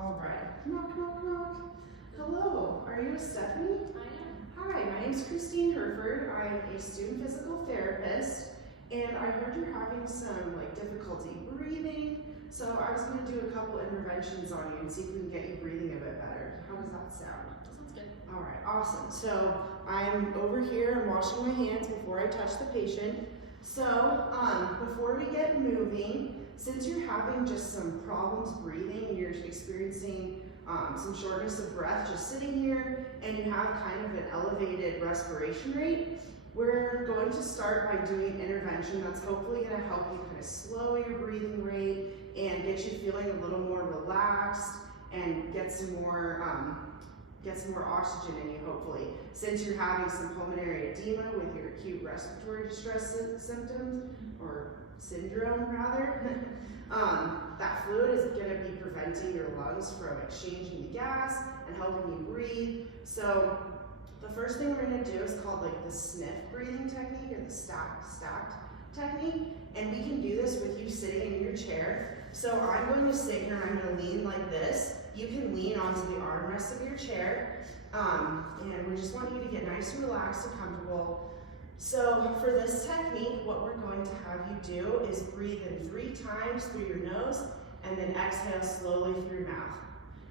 All right. Knock, knock, knock. Hello. Are you Stephanie? I am. Hi, my name's Christine Herford. I'm a student physical therapist, and I heard you're having some difficulty breathing. So I was going to do a couple interventions on you and see if we can get you breathing a bit better. How does that sound? That sounds good. All right, awesome. So I'm over here, I'm washing my hands before I touch the patient. So before we get moving, since you're having just some problems breathing and you're experiencing some shortness of breath just sitting here, and you have kind of an elevated respiration rate, we're going to start by doing intervention that's hopefully going to help you kind of slow your breathing rate and get you feeling a little more relaxed and get some more oxygen in you, hopefully. Since you're having some pulmonary edema with your acute respiratory distress symptoms, or syndrome rather, that fluid is going to be preventing your lungs from exchanging the gas and helping you breathe. So the first thing we're going to do is called the sniff breathing technique, or the stacked technique, and we can do this with you sitting in your chair. So I'm going to sit here and I'm going to lean like this. You can lean onto the armrest of your chair, and we just want you to get nice and relaxed and comfortable. So for this technique, what we're going to have you do is breathe in 3 times through your nose and then exhale slowly through your mouth.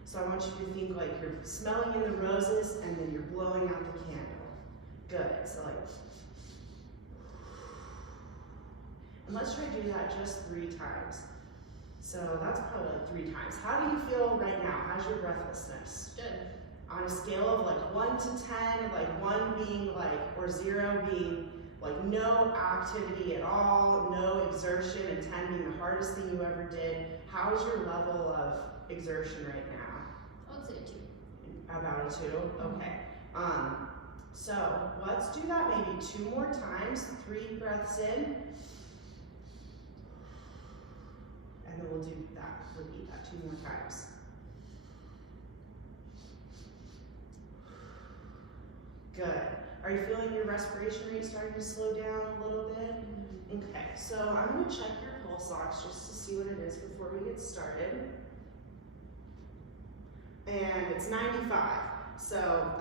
So I want you to think like you're smelling in the roses and then you're blowing out the candle. Good, so and let's try to do that just 3 times. So that's probably 3 times. How do you feel right now? How's your breathlessness? Good. On a scale of 1 to 10, 1 being or 0 being no activity at all, no exertion, and 10 being the hardest thing you ever did, how is your level of exertion right now? I would say a 2. About a 2? Okay. So let's do that maybe 2 more times. 3 breaths in. And then we'll do that, repeat that 2 more times. Good. Are you feeling your respiration rate starting to slow down a little bit? Okay, so I'm going to check your pulse ox just to see what it is before we get started. And it's 95, so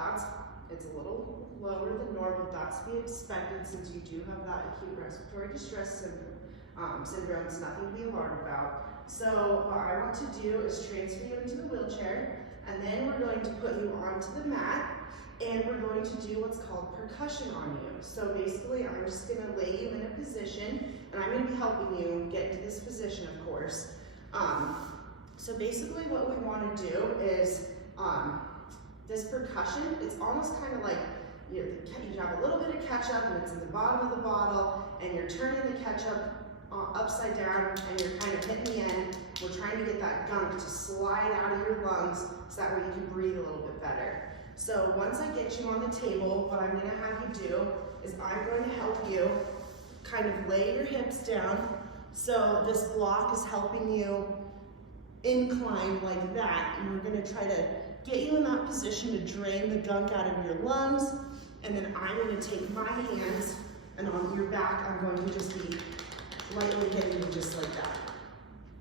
it's a little lower than normal. That's to be expected since you do have that acute respiratory distress syndrome. It's nothing to be alarmed about. So what I want to do is transfer you into the wheelchair, and then we're going to put you onto the mat, and we're going to do what's called percussion on you. So basically, I'm just going to lay you in a position, and I'm going to be helping you get into this position, of course. So basically what we want to do is this percussion, it's almost kind of like you have a little bit of ketchup, and it's in the bottom of the bottle, and you're turning the ketchup upside down, and you're kind of hitting the end. We're trying to get that gunk to slide out of your lungs so that way you can breathe a little bit better. So once I get you on the table, what I'm going to have you do is I'm going to help you kind of lay your hips down. So this block is helping you incline like that, and we're going to try to get you in that position to drain the gunk out of your lungs. And then I'm going to take my hands, and on your back I'm going to just be lightly hitting you just like that.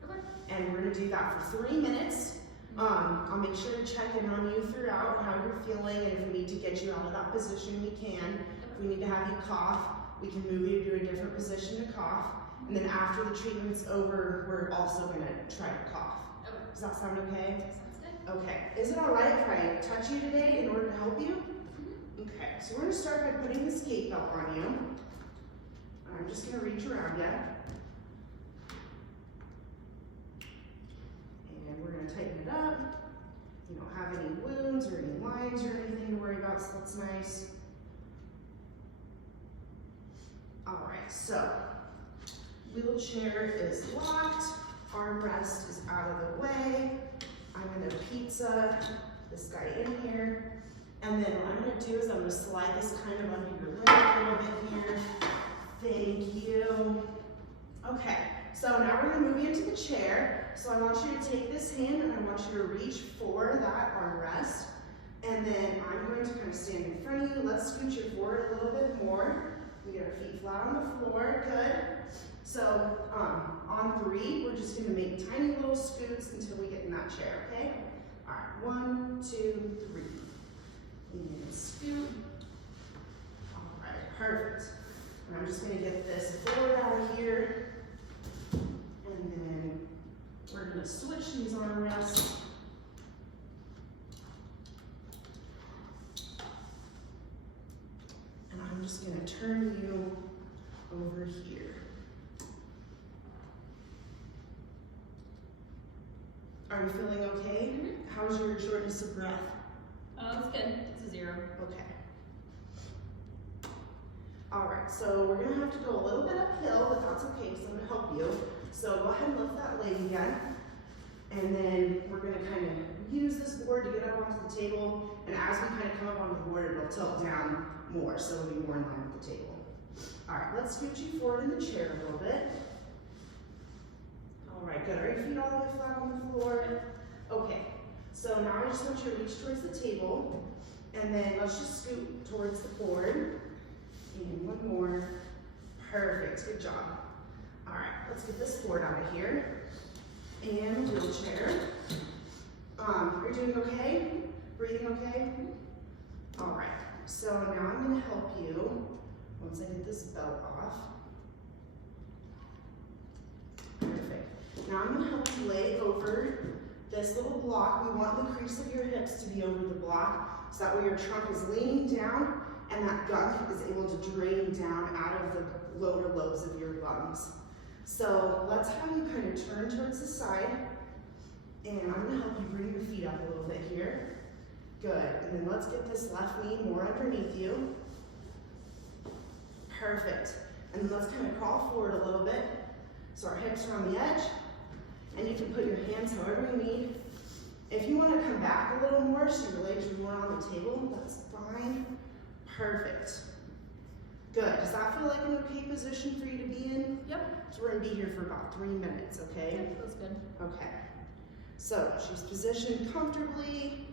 Okay. And we're going to do that for 3 minutes. I'll make sure to check in on you throughout, how you're feeling, and if we need to get you out of that position, we can. If we need to have you cough, we can move you to a different position to cough. And then after the treatment's over, we're also going to try to cough. Okay. Does that sound okay? Sounds good. Okay. Is it all right if I touch you today in order to help you? Okay. So we're going to start by putting this gait belt on you. I'm just going to reach around you. And we're going to tighten it up. You don't have any wounds or any lines or anything to worry about, so that's nice. All right, so wheelchair is locked, armrest is out of the way. I'm going to pizza this guy in here. And then what I'm going to do is I'm going to slide this kind of under your leg a little bit here. Thank you. Okay, so now we're going to move you into the chair. So I want you to take this hand and I want you to reach for that armrest. And then I'm going to kind of stand in front of you. Let's scoot you forward a little bit more. We get our feet flat on the floor. Good. So on 3, we're just going to make tiny little scoots until we get in that chair, okay? All right, 1, 2, 3. And scoot. All right, perfect. And I'm just gonna get this board out of here. And then we're gonna switch these arm rests. And I'm just gonna turn you over here. Are you feeling okay? Mm-hmm. How's your shortness of breath? It's good. It's a 0. Okay. All right, so we're gonna have to go a little bit uphill, but that's okay, so I'm gonna help you. So go ahead and lift that leg again. And then we're gonna kind of use this board to get up onto the table. And as we kind of come up onto the board, it'll tilt down more, so it'll be more in line with the table. All right, let's scoot you forward in the chair a little bit. All right, good. Are your feet all the way flat on the floor? Okay, so now I just want you to reach towards the table, and then let's just scoot towards the board. And one more. Perfect, good job. All right, let's get this board out of here. And wheelchair. Are you doing okay? Breathing okay? All right, so now I'm gonna help you once I get this belt off. Perfect. Now I'm gonna help you lay over this little block. We want the crease of your hips to be over the block, so that way your trunk is leaning down and that gunk is able to drain down out of the lower lobes of your lungs. So let's have you kind of turn towards the side, and I'm gonna help you bring your feet up a little bit here. Good, and then let's get this left knee more underneath you. Perfect, and then let's kind of crawl forward a little bit, so our hips are on the edge, and you can put your hands however you need. If you want to come back a little more, so your legs are more on the table, that's fine. Perfect. Good. Does that feel like an okay position for you to be in? Yep. So we're going to be here for about 3 minutes, okay? Yep, feels good. Okay. So she's positioned comfortably.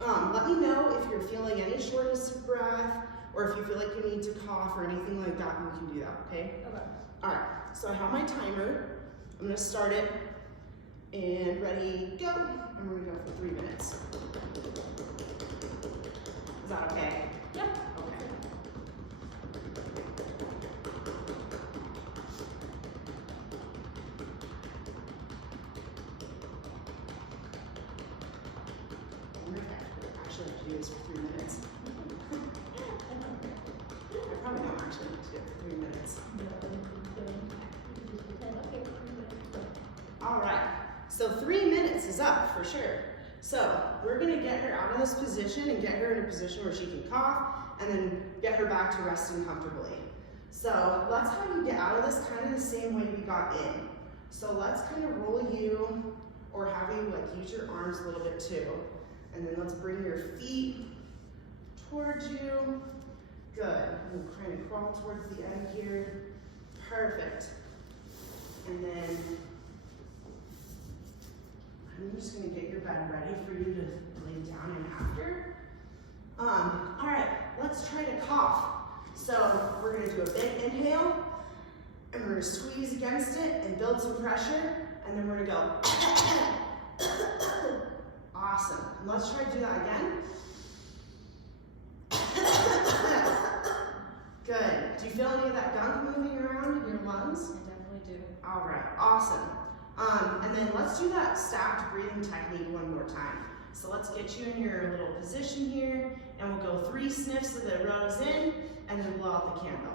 Let me know if you're feeling any shortness of breath, or if you feel like you need to cough or anything like that, and we can do that, okay? Okay. All right. So I have my timer. I'm going to start it. And ready, go. And we're going to go for 3 minutes. Is that okay? Yep. Okay. Actually, I have to do this for 3 minutes. I probably don't actually need to do it for 3 minutes. All right. So 3 minutes is up for sure. So we're gonna get her out of this position and get her in a position where she can cough, and then get her back to resting comfortably. So let's have you get out of this kind of the same way we got in. So let's kind of roll you, or have you like use your arms a little bit too. And then let's bring your feet towards you. Good. And kind of crawl towards the end here. Perfect. And then I'm just gonna get your bed ready for you to lay down in after. All right, let's try to cough. So we're gonna do a big inhale, and we're gonna squeeze against it and build some pressure, and then we're gonna go. Awesome. Let's try to do that again. Good. Do you feel any of that gunk moving around in your lungs? I definitely do. All right, awesome. And then let's do that stacked breathing technique one more time. So let's get you in your little position here, and we'll go 3 sniffs of the rose in, and then blow out the candle.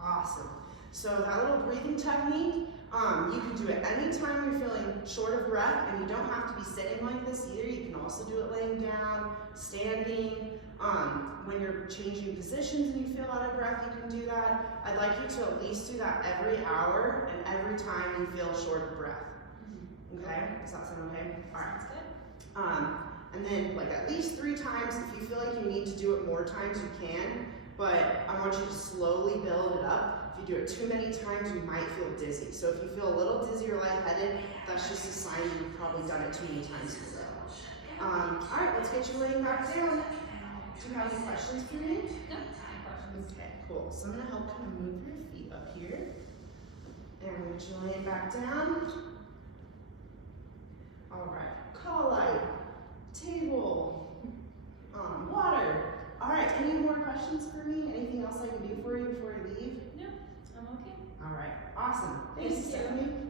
Awesome. So that little breathing technique, you can do it anytime you're feeling short of breath, and you don't have to be sitting like this either. You can also do it laying down, standing. When you're changing positions and you feel out of breath, you can do that. I'd like you to at least do that every hour and every time you feel short of breath. Okay? Does that sound okay? All right. Sounds good. And then like at least 3 times. If you feel like you need to do it more times, you can. But I want you to slowly build it up. If you do it too many times, you might feel dizzy. So if you feel a little dizzy or lightheaded, that's just a sign you've probably done it too many times in a row. All right, let's get you laying back down. Do you have any questions for me? No questions. Okay, cool. So I'm gonna help kind of move your feet up here. And get you laying back down. All right, call light, table, water. All right, any more questions for me? Anything else I can do for you before I leave? No, I'm okay. All right, awesome. Thanks, Thank you. Stephanie.